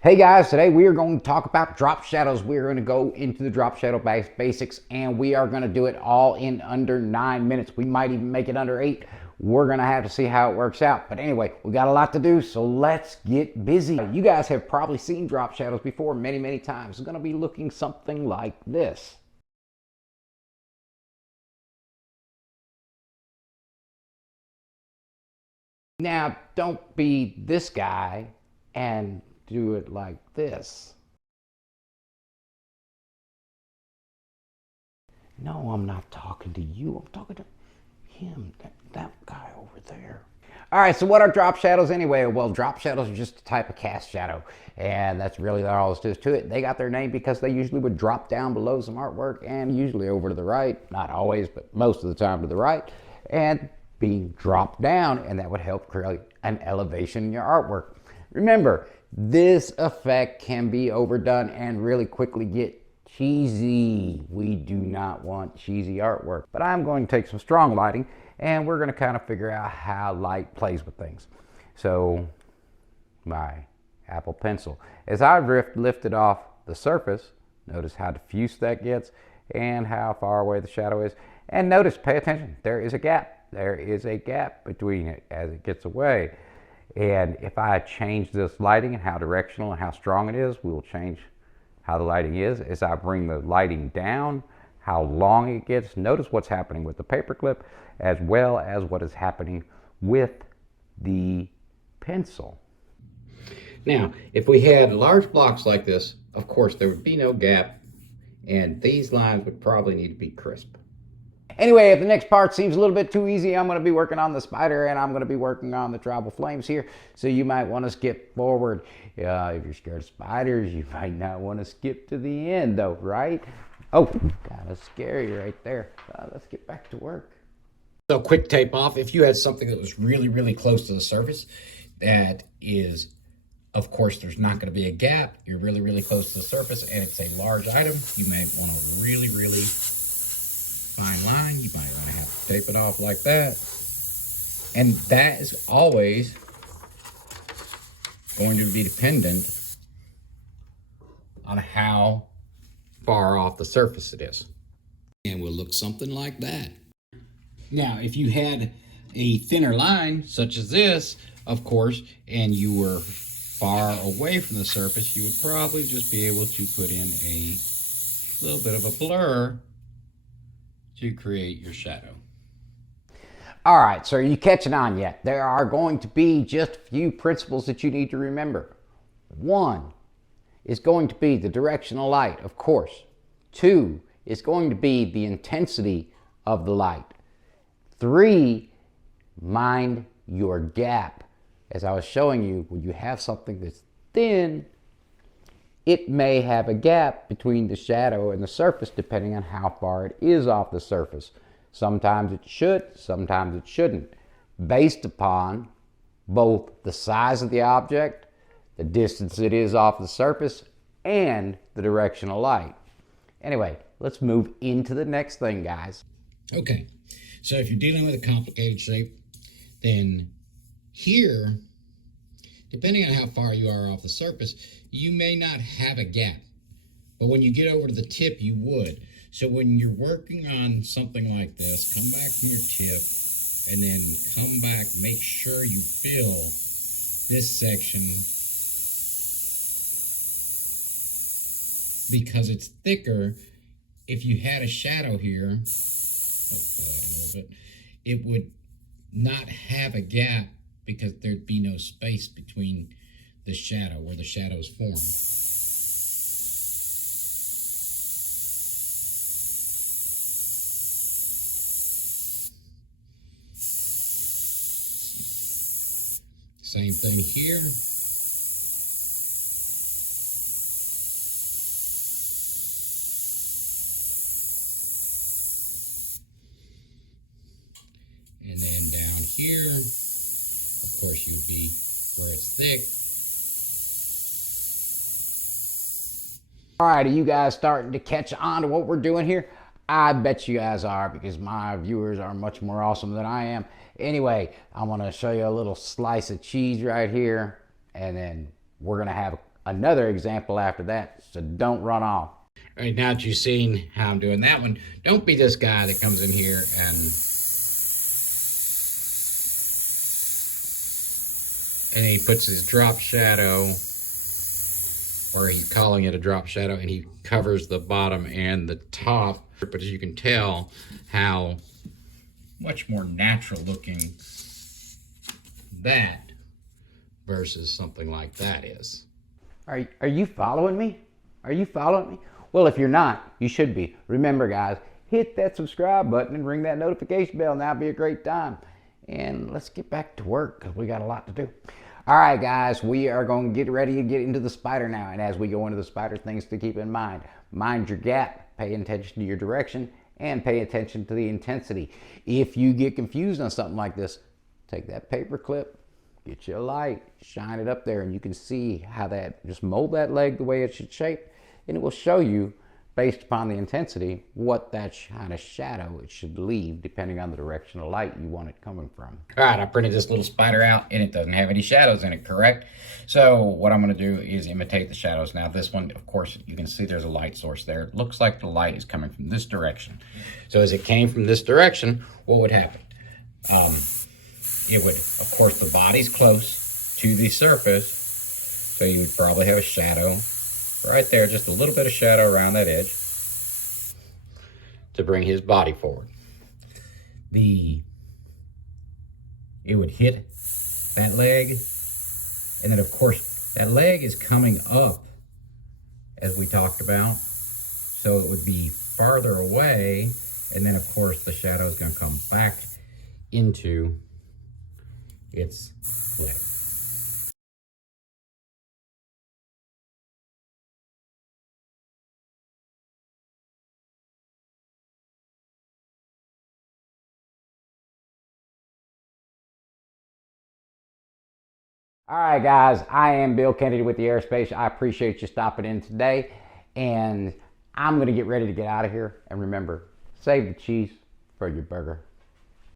Hey guys, today we are going to talk about drop shadows. We are going to go into the drop shadow basics, and we are going to do it all in under 9 minutes. We might even make it under 8. We're going to have to see how it works out. But anyway, we got a lot to do, so let's get busy. You guys have probably seen drop shadows before many times. It's going to be looking something like this. Now, don't be this guy and do it like this. No, I'm not talking to you. I'm talking to him, that guy over there. All right, so what are drop shadows anyway? Well, drop shadows are just a type of cast shadow, and that's really all there is to it. They got their name because they usually would drop down below some artwork and usually over to the right, not always, but most of the time to the right, and being dropped down, and that would help create an elevation in your artwork. Remember, this effect can be overdone and really quickly get cheesy. We do not want cheesy artwork. But I'm going to take some strong lighting and we're going to kind of figure out how light plays with things. So my Apple Pencil, as I lifted off the surface, notice how diffuse that gets and how far away the shadow is. And notice, pay attention, there is a gap. There is a gap between it as it gets away. And if I change this lighting and how directional and how strong it is, we will change how the lighting is. As I bring the lighting down, how long it gets. Notice what's happening with the paperclip as well as what is happening with the pencil. Now, if we had large blocks like this, of course, there would be no gap, and these lines would probably need to be crisp. Anyway, if the next part seems a little bit too easy, I'm going to be working on the spider and I'm going to be working on the tribal flames here. So you might want to skip forward. If you're scared of spiders, you might not want to skip to the end though, right? Oh, kind of scary right there. Let's get back to work. So quick tape off. If you had something that was really close to the surface, that is, of course, there's not going to be a gap. You're really close to the surface and it's a large item. You may want to really fine line. You might want to have to tape it off like that. And that is always going to be dependent on how far off the surface it is. And will look something like that. Now, if you had a thinner line, such as this, of course, and you were far away from the surface, you would probably just be able to put in a little bit of a blur to create your shadow. All right, so are you catching on yet? There are going to be just a few principles that you need to remember. One is going to be the direction of light, of course. Two is going to be the intensity of the light. Three, mind your gap. As I was showing you, when you have something that's thin, it may have a gap between the shadow and the surface depending on how far it is off the surface. Sometimes it should, sometimes it shouldn't, based upon both the size of the object, the distance it is off the surface, and the direction of light. Anyway, let's move into the next thing, guys. Okay, so if you're dealing with a complicated shape, then here, depending on how far you are off the surface, you may not have a gap. But when you get over to the tip, you would. So when you're working on something like this, come back from your tip and then come back, make sure you fill this section because it's thicker. If you had a shadow here, let's fill that in a little bit, it would not have a gap because there'd be no space between the shadow where the shadow is formed. Same thing here. And then down here, of course, you'd be where it's thick. All right, are you guys starting to catch on to what we're doing here? I bet you guys are, because my viewers are much more awesome than I am. Anyway, I want to show you a little slice of cheese right here, and then we're going to have another example after that, so don't run off. All right, now that you've seen how I'm doing that one, don't be this guy that comes in here and he puts his drop shadow, or he's calling it a drop shadow, and he covers the bottom and the top. But as you can tell, how much more natural looking that versus something like that is. Are you following me? Are you following me? Well, if you're not, you should be. Remember, guys, hit that subscribe button and ring that notification bell. Now would be a great time. And let's get back to work because we got a lot to do. All right, guys, we are going to get ready to get into the spider now. And as we go into the spider, things to keep in mind. Mind your gap, pay attention to your direction, and pay attention to the intensity. If you get confused on something like this, take that paper clip, get you a light, shine it up there, and you can see how that, just mold that leg the way it should shape, and it will show you, based upon the intensity, what that kind of shadow it should leave, depending on the direction of light you want it coming from. All right, I printed this little spider out, and it doesn't have any shadows in it, correct? So what I'm going to do is imitate the shadows. Now this one, of course, you can see there's a light source there. It looks like the light is coming from this direction. So as it came from this direction, what would happen? It would, of course, the body's close to the surface, so you would probably have a shadow right there, just a little bit of shadow around that edge to bring his body forward. It would hit that leg, and then of course that leg is coming up as we talked about, so it would be farther away, and then of course the shadow is going to come back into its leg. All right, guys, I am Bill Kennedy with the Airspace. I appreciate you stopping in today, and I'm going to get ready to get out of here. And remember, save the cheese for your burger.